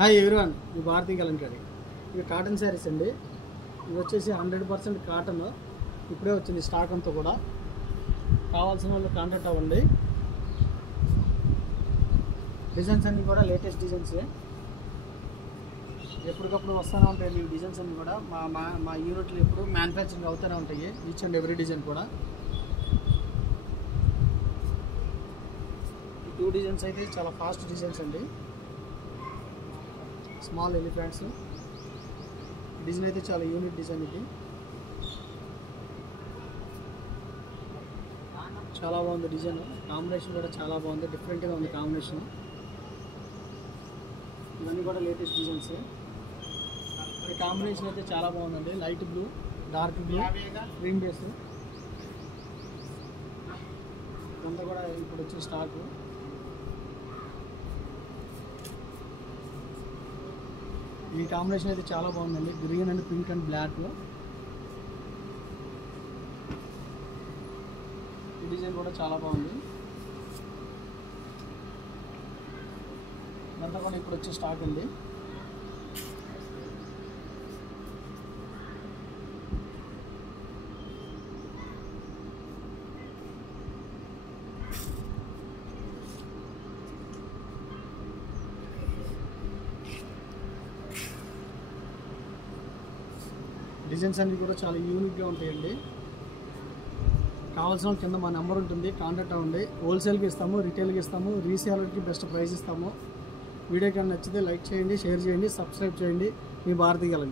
Hi everyone, ఈ భారతీ కలంకారీ. ఇవి cotton saris అండి. ఇవి వచ్చేసి 100% కాటన్. ఇప్పుడే వచ్చింది స్టాక్ అంతా కూడా. కావాల్సిన వాళ్ళు కాంటాక్ట్ అవ్వండి. డిజైన్స్ అన్నీ కూడా లేటెస్ట్ డిజైన్సే, ఎప్పటికప్పుడు వస్తూనే ఉంటాయి. ఈ డిజైన్స్ అన్నీ కూడా మా యూనిట్లు ఎప్పుడు మ్యానుఫ్యాక్చరింగ్ అవుతూనే ఉంటాయి, ఈచ్ అండ్ ఎవ్రీ డిజైన్ కూడా. ఈ 2 డిజైన్స్ అయితే చాలా ఫాస్ట్ డిజైన్స్ అండి. స్మాల్ ఎలిఫెంట్స్ డిజైన్ అయితే చాలా యూనిక్ డిజైన్. ఇది చాలా బాగుంది డిజైన్. కాంబినేషన్ కూడా చాలా బాగుంది, డిఫరెంట్గా ఉంది కాంబినేషన్. ఇవన్నీ కూడా లేటెస్ట్ డిజైన్స్. ఈ కాంబినేషన్ అయితే చాలా బాగుందండి. Light blue, dark blue, green base ఇదంతా కూడా ఇప్పుడు వచ్చే స్టాక్. ఈ కాంబినేషన్ అయితే చాలా బాగుందండి. Green and pink and black. ఈ డిజైన్ కూడా చాలా బాగుంది. ఇదంతా కూడా ఇప్పుడు వచ్చే స్టాక్ ఉంది. డిజైన్స్ అన్నీ కూడా చాలా యూనిక్గా ఉంటాయండి. కావాల్సిన కింద మా నెంబర్ ఉంటుంది, కాంటాక్ట్ అవ్వండి. హోల్సేల్కి ఇస్తాము, రిటైల్కి ఇస్తాము, రీసేలర్కి బెస్ట్ ప్రైస్ ఇస్తాము. వీడియో కానీ నచ్చితే లైక్ చేయండి, షేర్ చేయండి, సబ్స్క్రైబ్ చేయండి. మీ భారతీ కలంకారీ.